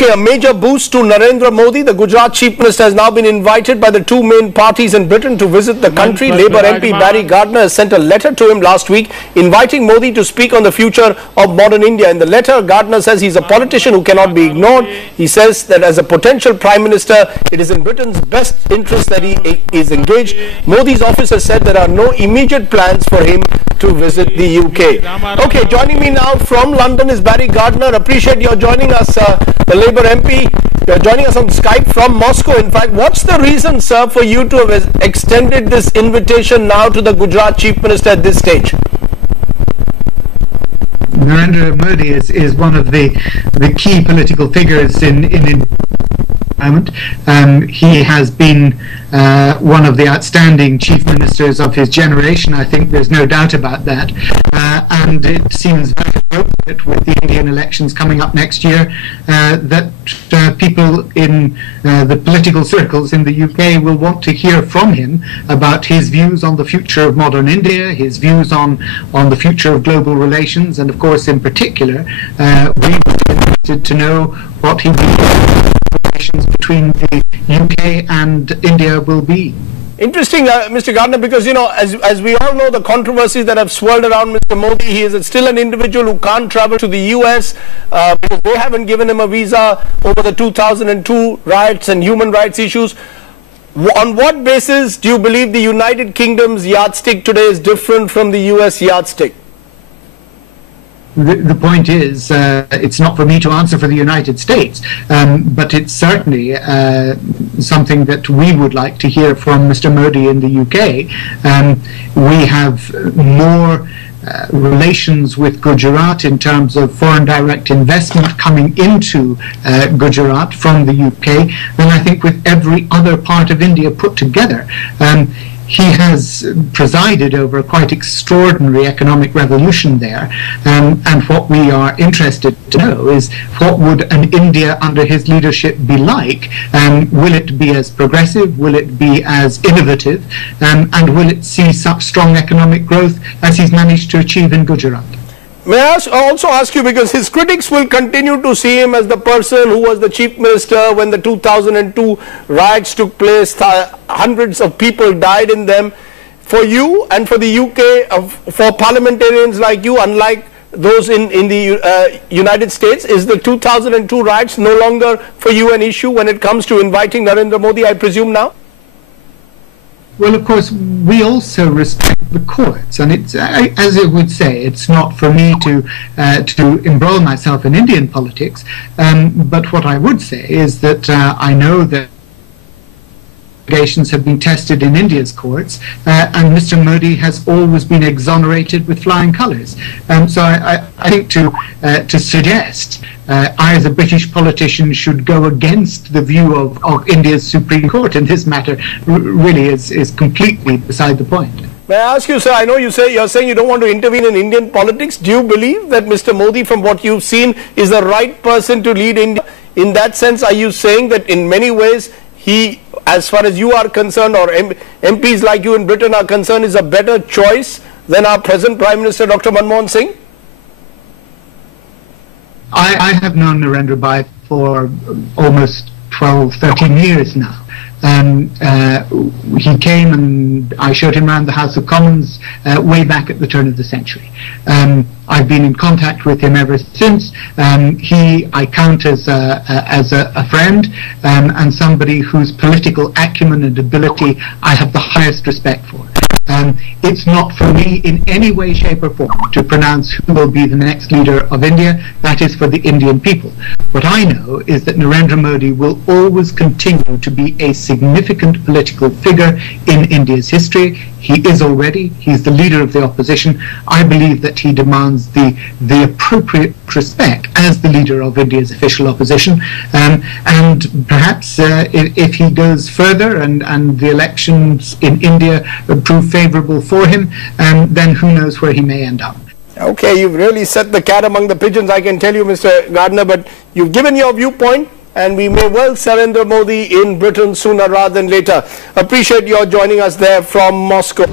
Okay, a major boost to Narendra Modi. The Gujarat Chief Minister has now been invited by the two main parties in Britain to visit the country. Labour MP Barry Gardiner has sent a letter to him last week inviting Modi to speak on the future of modern India. In the letter, Gardiner says he's a politician who cannot be ignored. He says that as a potential Prime Minister, it is in Britain's best interest that he is engaged. Modi's office has said there are no immediate plans for him to visit the UK. Okay, joining me now from London is Barry Gardiner. Appreciate your joining us, the Labour MP. You're joining us on Skype from Moscow. In fact, what's the reason, sir, for you to have extended this invitation now to the Gujarat Chief Minister at this stage? Narendra Modi is one of the key political figures in moment. He has been one of the outstanding chief ministers of his generation. I think there's no doubt about that. And it seems very appropriate with the Indian elections coming up next year that people in the political circles in the UK will want to hear from him about his views on the future of modern India, his views on the future of global relations, and of course in particular we would be interested to know what he believes relations between the UK and India will be. Interesting, Mr. Gardiner, because, you know, as we all know, the controversies that have swirled around Mr. Modi, he is still an individual who can't travel to the US because they haven't given him a visa over the 2002 riots and human rights issues. On what basis do you believe the United Kingdom's yardstick today is different from the US yardstick? The point is, it's not for me to answer for the United States, but it's certainly something that we would like to hear from Mr. Modi in the UK. We have more relations with Gujarat in terms of foreign direct investment coming into Gujarat from the UK than I think with every other part of India put together. He has presided over a quite extraordinary economic revolution there, and what we are interested to know is what would an India under his leadership be like? Will it be as progressive? Will it be as innovative? And will it see such strong economic growth as he's managed to achieve in Gujarat? May I also ask you, because his critics will continue to see him as the person who was the chief minister when the 2002 riots took place, hundreds of people died in them. For you and for the UK, for parliamentarians like you, unlike those in the United States, is the 2002 riots no longer for you an issue when it comes to inviting Narendra Modi, I presume now? Well, of course, we also respect the courts, and it's, as I would say, it's not for me to embroil myself in Indian politics, but what I would say is that I know that allegations have been tested in India's courts, and Mr. Modi has always been exonerated with flying colours. So I think to suggest I, as a British politician, should go against the view of India's Supreme Court in this matter really is completely beside the point. May I ask you, sir, I know you're saying you don't want to intervene in Indian politics. Do you believe that Mr. Modi, from what you've seen, is the right person to lead India? In that sense, are you saying that in many ways he, as far as you are concerned, or MPs like you in Britain are concerned, is a better choice than our present Prime Minister, Dr. Manmohan Singh? I have known Narendra Bhai for almost 12, 13 years now. He came and I showed him around the House of Commons way back at the turn of the century. I've been in contact with him ever since. I count as a friend and somebody whose political acumen and ability I have the highest respect for. It's not for me in any way, shape or form to pronounce who will be the next leader of India. That is for the Indian people. What I know is that Narendra Modi will always continue to be a significant political figure in India's history. He is already. He's the leader of the opposition. I believe that he demands the appropriate respect as the leader of India's official opposition. And perhaps if he goes further and the elections in India prove favourable for him, then who knows where he may end up. Okay, you've really set the cat among the pigeons, I can tell you, Mr. Gardiner, but you've given your viewpoint, and we may well see Narendra Modi in Britain sooner rather than later. Appreciate your joining us there from Moscow.